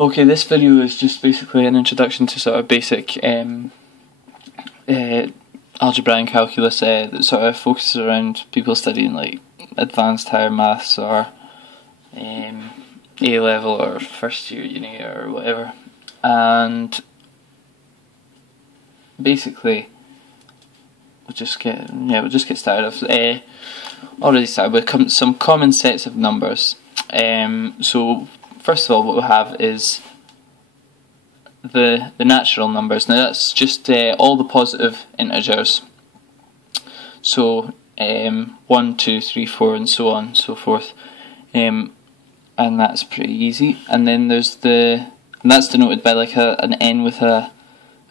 Okay, this video is just basically an introduction to sort of basic algebra and calculus that sort of focuses around people studying like advanced higher maths or A level or first year uni or whatever. And basically we'll just get started off. Already started with some common sets of numbers. So first of all, what we have is the natural numbers. Now that's just all the positive integers. So 1, 2, 3, 4, and so on and so forth. And that's pretty easy. And then there's and that's denoted by like an N with a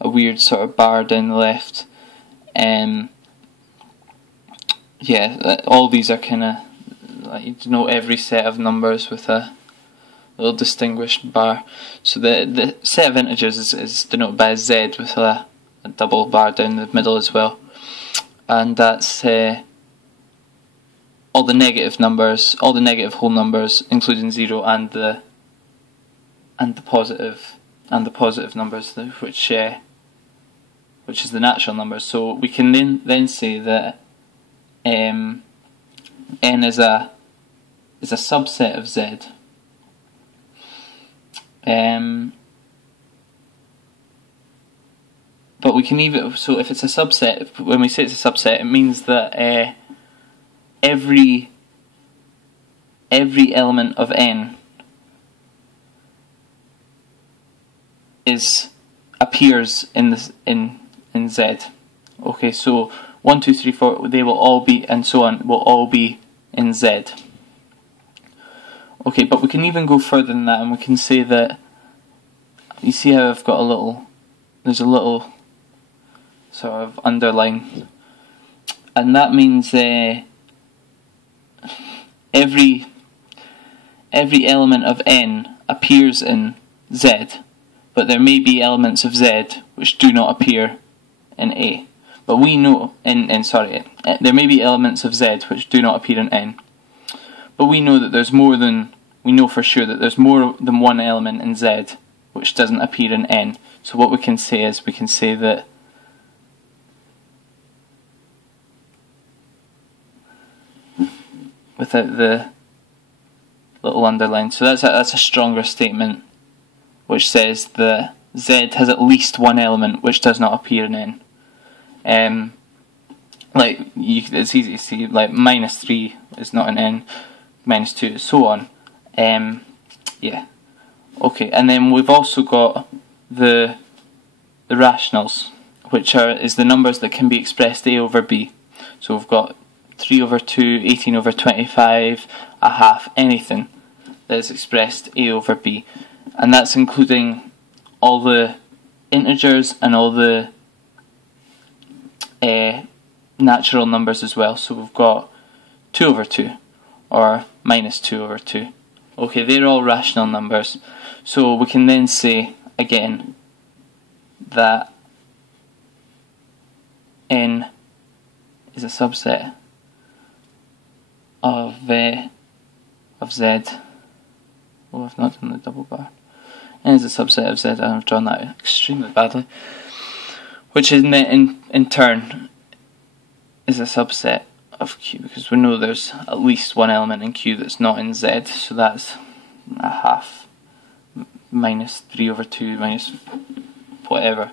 weird sort of bar down the left. Yeah, all these are kind of like you denote every set of numbers with a little distinguished bar. So the set of integers is denoted by a Z with a double bar down the middle as well. And that's all the negative numbers, all the negative whole numbers, including 0 and the positive numbers, which is the natural numbers. So we can then say that N is a subset of Z. But we can even, so if it's a subset, when we say it's a subset, it means that every element of N appears in Z. Okay, so 1, 2, 3, 4, they will all be, and so on, will all be in Z. Okay, but we can even go further than that, and we can say that, you see how I've got there's a little sort of underline, and that means every element of N appears in Z, but there may be elements of Z which do not appear in A. But we know, there may be elements of Z which do not appear in N. But we know that we know for sure that there's more than one element in Z which doesn't appear in N. So what we can say is, we can say that without the little underline. So that's a stronger statement which says that Z has at least one element which does not appear in N. It's easy to see, like -3 is not an N, -2, so on. Yeah. Okay, and then we've also got the rationals, which is the numbers that can be expressed A over B. So we've got 3 over 2, 18 over 25, a half, anything that is expressed A over B. And that's including all the integers and all the natural numbers as well. So we've got 2 over 2 or -2 over 2. Okay, they're all rational numbers. So we can then say again that N is a subset of Z. Oh, I've not done the double bar. N is a subset of Z, and I've drawn that extremely badly. Which is in turn is a subset of Q, because we know there's at least one element in Q that's not in Z, so that's a half, -3 over 2, minus whatever.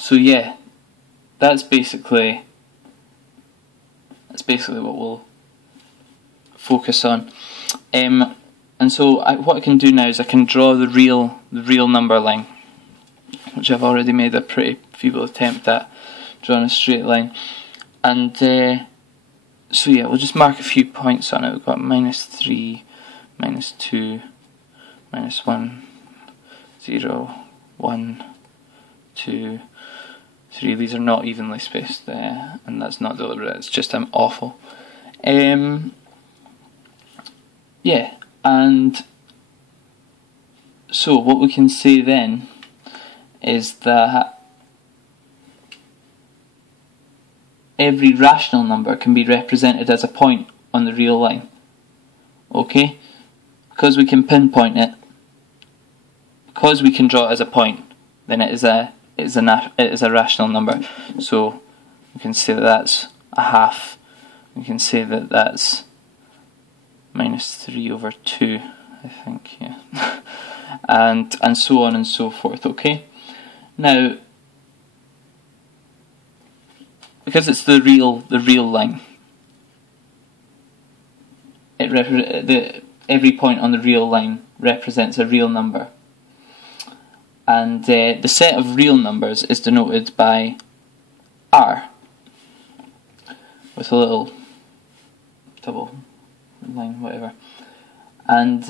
So yeah, that's basically what we'll focus on. And so what I can do now is I can draw the real number line, which I've already made a pretty feeble attempt at drawing a straight line. And so yeah, we'll just mark a few points on it. We've got -3, -2, -1, 0, 1, 2, 3. These are not evenly spaced, and that's not deliberate, it's just I'm awful. Yeah, and so what we can say then is that every rational number can be represented as a point on the real line. Okay? Because we can pinpoint it, because we can draw it as a point, then it is a rational number. So we can say that that's a half. We can say that that's minus 3 over 2, I think, yeah. and so on and so forth, okay? Now, because it's the real line, every point on the real line represents a real number. And the set of real numbers is denoted by R, with a little double line, whatever. And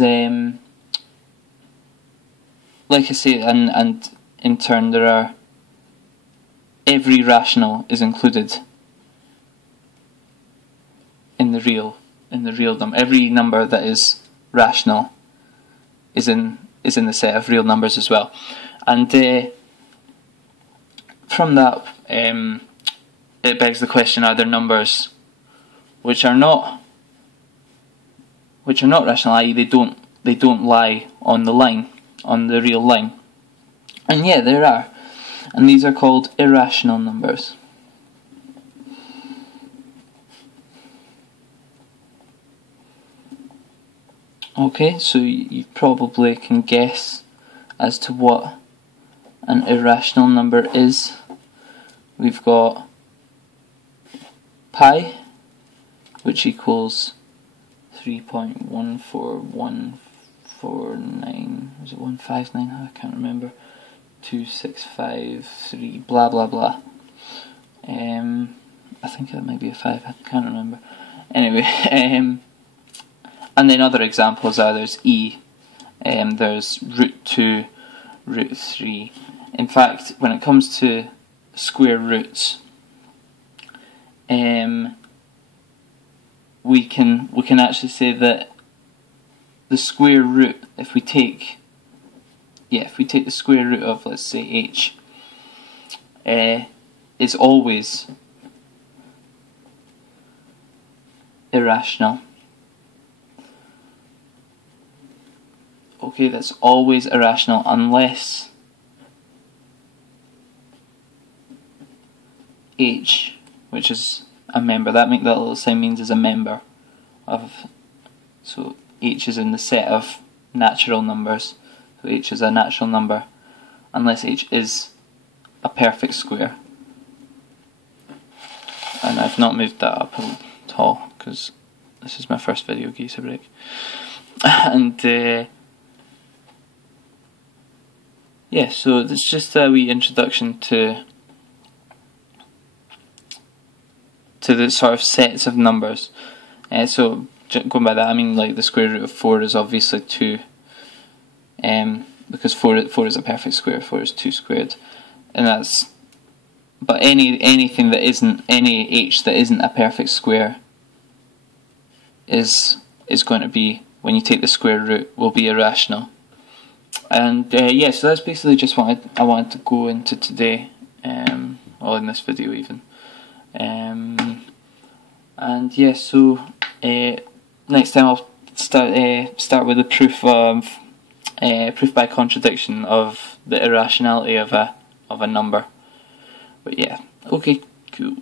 like I say, and in turn there are, every rational is included in the real number. Every number that is rational is in the set of real numbers as well. And from that, it begs the question: are there numbers which are not rational, i.e. they don't lie on the line, on the real line? And yeah, there are, and these are called irrational numbers. Okay, so you probably can guess as to what an irrational number is. We've got pi, which equals 3.14149, was it 159? I can't remember. 2653, blah blah blah. I think that might be a 5, I can't remember. Anyway, and then other examples are, there's e, there's root 2, root 3. In fact, when it comes to square roots, we can actually say that the square root, if we take the square root of, let's say, h, is always irrational. Okay, that's always irrational unless h, which is a member, that little sign means is a member of, so h is in the set of natural numbers, so h is a natural number unless h is a perfect square. And I've not moved that up at all because this is my first video, geese a break. And yeah, so it's just a wee introduction to the sort of sets of numbers. So going by that, I mean, like, the square root of 4 is obviously 2, because 4 is a perfect square. 4 is 2 squared, and that's. But anything that isn't, any h that isn't a perfect square is going to be, when you take the square root, will be irrational. And yeah, so that's basically just what I wanted to go into today, or in this video even. And yeah, so next time I'll start with the proof by contradiction of the irrationality of a number. But yeah, okay, cool.